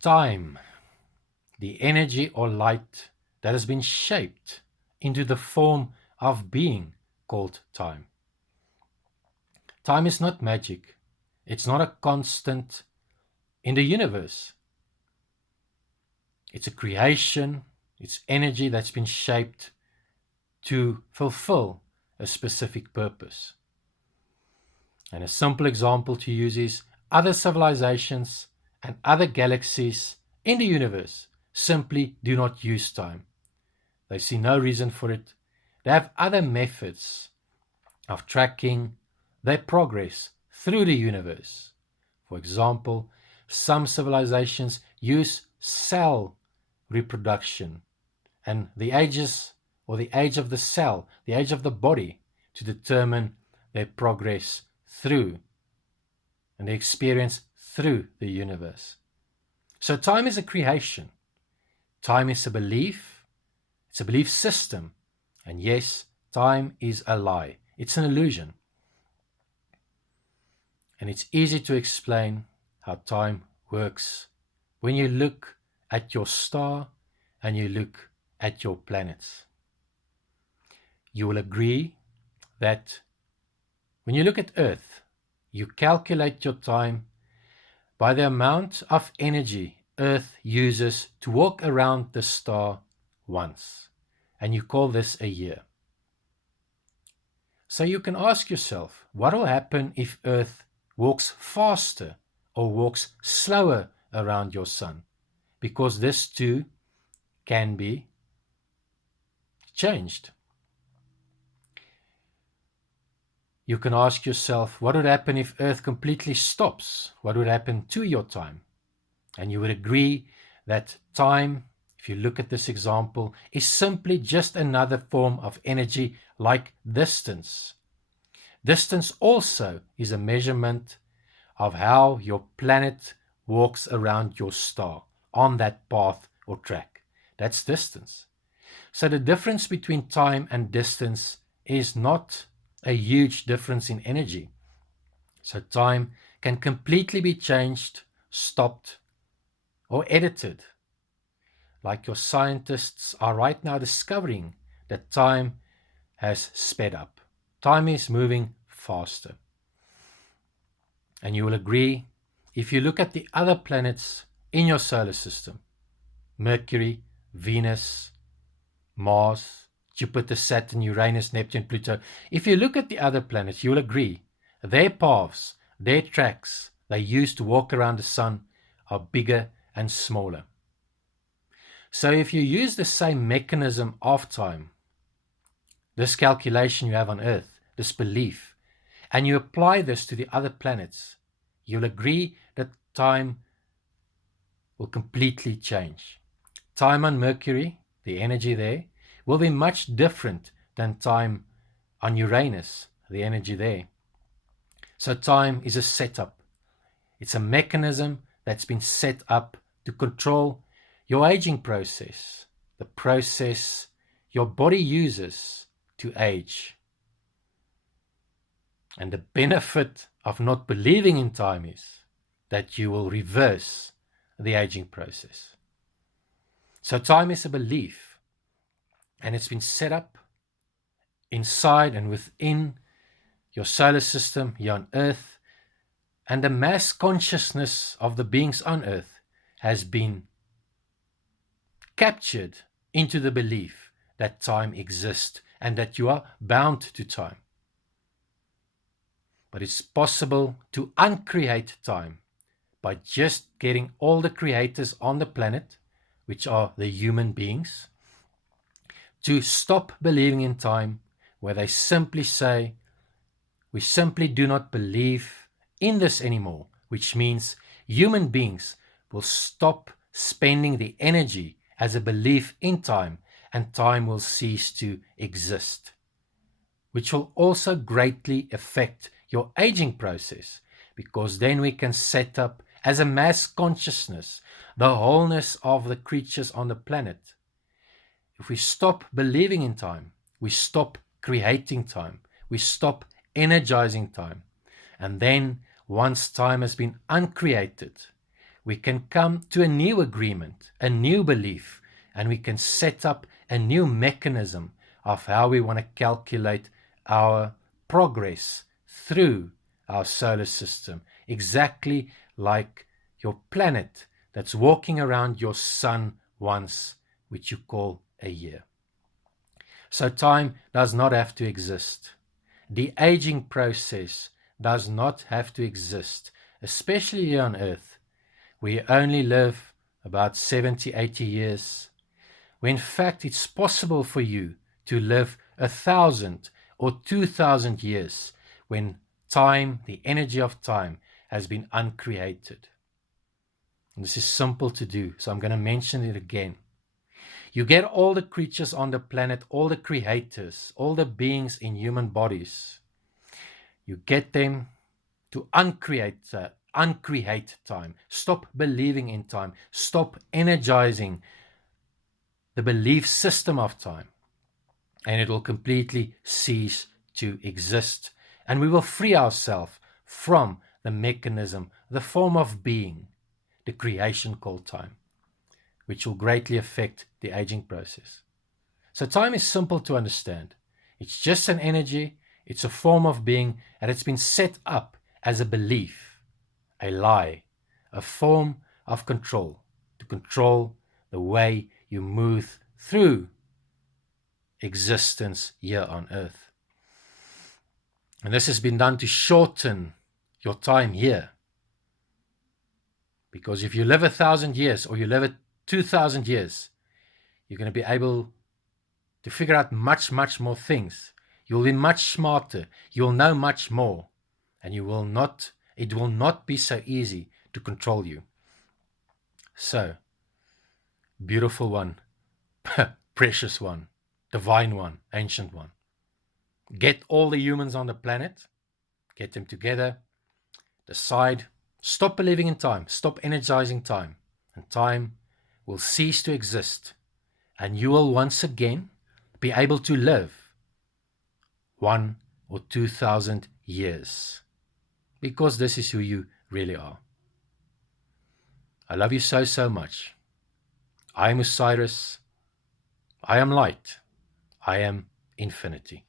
Time, the energy or light that has been shaped into the form of being called time. Time is not magic. It's not a constant in the universe. It's a creation, it's energy that's been shaped to fulfill a specific purpose. And a simple example to use is other civilizations and other galaxies in the universe simply do not use time. They see no reason for it. They have other methods of tracking their progress through the universe. For example, some civilizations use cell reproduction and the ages or the age of the cell, the age of the body, to determine their progress through and their experience through the universe. So time is a creation. Time is a belief. It's a belief system. And yes, time is a lie. It's an illusion. And it's easy to explain how time works when you look at your star and you look at your planets. You will agree that when you look at Earth, you calculate your time by the amount of energy Earth uses to walk around the star once. And you call this a year. So you can ask yourself, what will happen if Earth walks faster or walks slower around your sun? Because this too can be changed. You can ask yourself, what would happen if Earth completely stops? What would happen to your time? And you would agree that time, if you look at this example, is simply just another form of energy like distance. Distance also is a measurement of how your planet walks around your star on that path or track. That's distance. So the difference between time and distance is not a huge difference in energy. So time can completely be changed, stopped, or edited. Like your scientists are right now discovering that time has sped up. Time is moving faster. And you will agree, if you look at the other planets in your solar system, Mercury, Venus, Mars, Jupiter, Saturn, Uranus, Neptune, Pluto, if you look at the other planets, you'll agree their paths, their tracks they use to walk around the sun are bigger and smaller. So if you use the same mechanism of time, this calculation you have on Earth, this belief, and you apply this to the other planets, you'll agree that time will completely change. Time on Mercury, the energy there, will be much different than time on Uranus, the energy there. So time is a setup. It's a mechanism that's been set up to control your aging process, the process your body uses to age. And the benefit of not believing in time is that you will reverse the aging process. So time is a belief, and it's been set up inside and within your solar system here on Earth, and the mass consciousness of the beings on Earth has been captured into the belief that time exists and that you are bound to time. But it's possible to uncreate time by just getting all the creators on the planet, which are the human beings, to stop believing in time, where they simply say, we simply do not believe in this anymore, which means human beings will stop spending the energy as a belief in time, and time will cease to exist, which will also greatly affect your aging process, because then we can set up as a mass consciousness the wholeness of the creatures on the planet. If we stop believing in time, we stop creating time, we stop energizing time, and then once time has been uncreated, we can come to a new agreement, a new belief, and we can set up a new mechanism of how we want to calculate our progress through our solar system, exactly like your planet that's walking around your sun once, which you call a year. So time does not have to exist. The aging process does not have to exist, especially here on Earth. We only live about 70, 80 years, when in fact it's possible for you to live 1,000 or 2,000 years when time, the energy of time, has been uncreated. And this is simple to do, so I'm going to mention it again. You get all the creatures on the planet, all the creators, all the beings in human bodies. You get them to uncreate time. Stop believing in time. Stop energizing the belief system of time. And it will completely cease to exist. And we will free ourselves from the mechanism, the form of being, the creation called time, which will greatly affect the aging process. So time is simple to understand. It's just an energy, it's a form of being, and it's been set up as a belief, a lie, a form of control, to control the way you move through existence here on Earth. And this has been done to shorten your time here. Because if you live 1,000 years or you live 2,000 years, you're going to be able to figure out much, much more things. You'll be much smarter. You'll know much more. And it will not be so easy to control you. So, beautiful one, precious one, divine one, ancient one. Get all the humans on the planet, get them together, decide, stop believing in time, stop energizing time, and time will cease to exist. And you will once again be able to live 1 or 2,000 years. Because this is who you really are. I love you so, so much. I am Osiris. I am light. I am infinity.